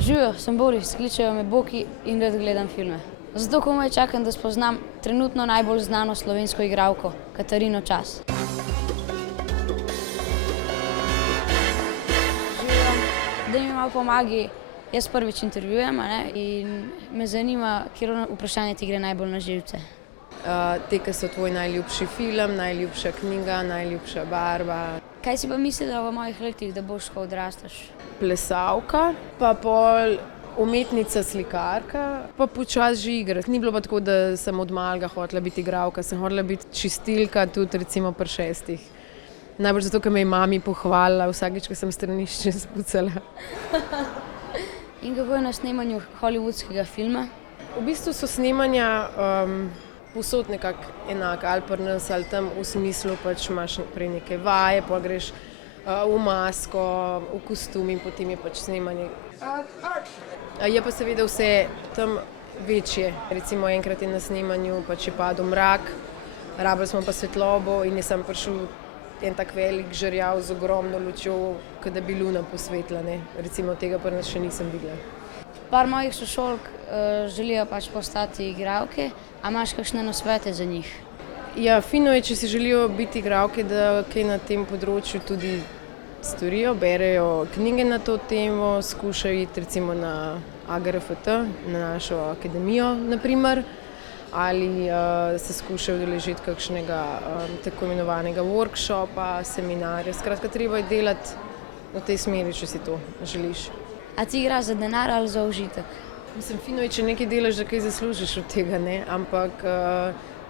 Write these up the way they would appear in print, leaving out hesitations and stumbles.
Živijo, sem Boris, kličejo me Boki in rad gledam filme. Zato komaj čakam, da spoznam trenutno najbolj znano slovensko igralko, Katarino Čas. Živijo, da mi malo pomagi, jaz prvič intervjujem, in me zanima, katero vprašanje ti gre najbolj na živce. Te, ki so tvoj najljubši film, najljubša knjiga, najljubša barva. Kaj si pa mislila v mojih letih, da boš, ko odrastaš? Plesavka, pa pol umetnica, slikarka, pa počasi že igrati. Ni bilo pa tako, da sem od malega hotela biti igralka, sem hotela biti čistilka tudi recimo pri 6. Najbolj zato, ker me je mami pohvalila vsakič, ko sem stranišče spucala. In kako je na snemanju hollywoodskega filma? V bistvu so snemanja povsod nekako enako, ali pri nas, ali tam v smislu, pač imaš prej neke vaje, pa greš v masko, v kostum in potem je pač snemanje. Je pa seveda vse tam večje. Recimo enkrat je na snemanju pač je padel mrak, rabili smo pa svetlobo in je sam prišel en tak velik žerjav z ogromno lučjo, kot da bi luna posvetila, ne. Recimo tega pa še nisem videla. Par mojih sošolk želijo pač postati igralke, a imaš kakšne nasvete za njih? Ja, fino je, če si želijo biti igralke, da kaj na tem področju tudi storijo, berejo knjige na to temo, skušajo iti recimo na AGRFT, na našo akademijo, naprimer, ali se skušajo udeležiti kakšnega tako imenovanega workshopa, seminarja. Skratka, treba je delati v tej smeri, če si to želiš. A ti igraš za denar ali za užitek? Mislim, fino je, če nekaj delaš, da kaj zaslužiš od tega, ne? Ampak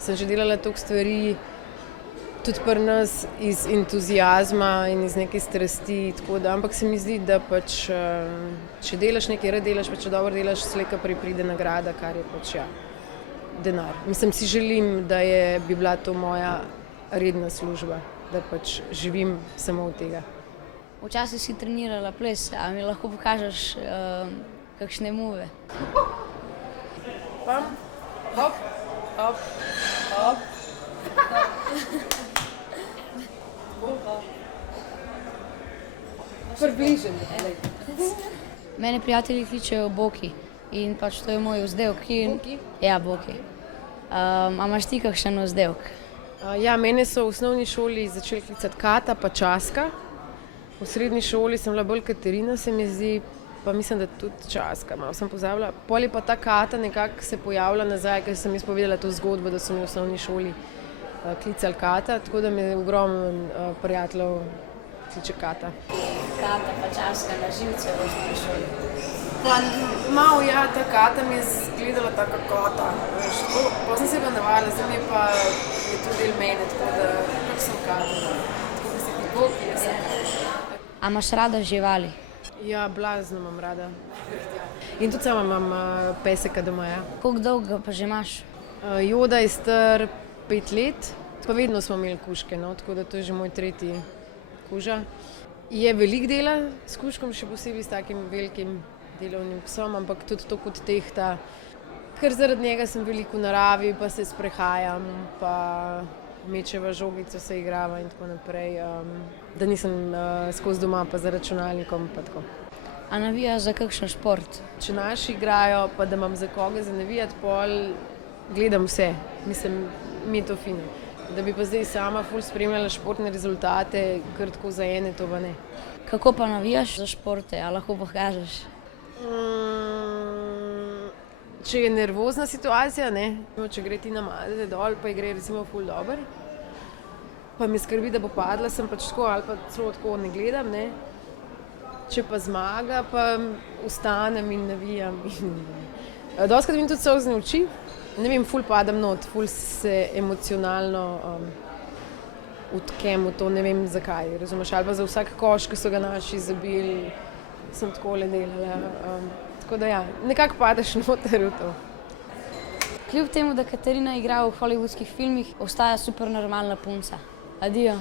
sem že delala toliko stvari, tudi pri nas iz entuziazma in iz neke strasti, tako da, ampak se mi zdi, da pač, če delaš nekaj, rad delaš, pa če dobro delaš, slej ko prej pride nagrada, kar je pač, ja, denar. Mislim, si želim, da bi bila to moja redna služba, da pač živim samo od tega. Včasih si trenirala ples, a mi lahko pokažeš kakšne move? Pam, hop, hop, hop. Približen. Mene prijatelji kličejo Boki in pač to je moj vzdevek. Boki? Ja, Boki. A imaš ti kakšen vzdevek? Ja, mene so v osnovni šoli začeli klicati Kata pa Časka. V srednji šoli sem bila bolj Katarina, se mi zdi, pa mislim, da tudi Časka, malo sem pozabila. Pol je pa ta Kata nekako se pojavila nazaj, ker sem jaz povedala to zgodbo, da so mi v osnovni šoli klicali Kata, tako da me ogromno prijateljev kliče Kata. Kata pa Časka na živce v osnovni šoli. Pa malo, ja, ta Kata mi je izgledala taka Kata, veš, tako, pa sem se pa navajala, zdaj mi pa je to del mene, tako da kako sem Kata, tako da si ti Boki, jaz sem Kata. A imaš rada živali? Ja, blazno imam rada. In tudi sama imam peseka doma, ja. Koliko dolgo pa že imaš? Joda je star 5 let, pa vedno smo imeli kužke, no, tako da to je že moj 3. kuža. Je veliko dela s kužkom, še posebej s takim velikim delovnim psom, ampak tudi to kot tehta, ker zaradi njega sem veliko v naravi, pa se sprehajam, pa mečeva žogico, se igrava in tako naprej, da nisem skozi doma pa za računalnikom pa tako. A navijaš za kakšen šport? Če naši igrajo, pa da imam za koga za navijati, pol gledam vse. Mislim, mi je to fino. Da bi pa zdaj sama ful spremljala športne rezultate, kar tako za ene, to pa ne. Kako pa navijaš za športe, a lahko pokažeš? Če je nervozna situacija, ne. Če gre Tina Maze dol, pa gre recimo ful dobro, pa me skrbi, da bo padla, sem pač tako ali pa celo tako ne gledam, ne. Če pa zmaga, pa vstanem in navijam. Dostikrat vidim tudi solzne oči, ne vem, ful padam not, ful se emocionalno utkem v to, ne vem zakaj, razumeš, ali pa za vsak koš, ki so ga naši zabili, sem takole delala. Tako da ja, nekako padeš noter v to. Kljub temu, da Katarina igra v hollywoodskih filmih, ostaja super normalna punca. Adijo.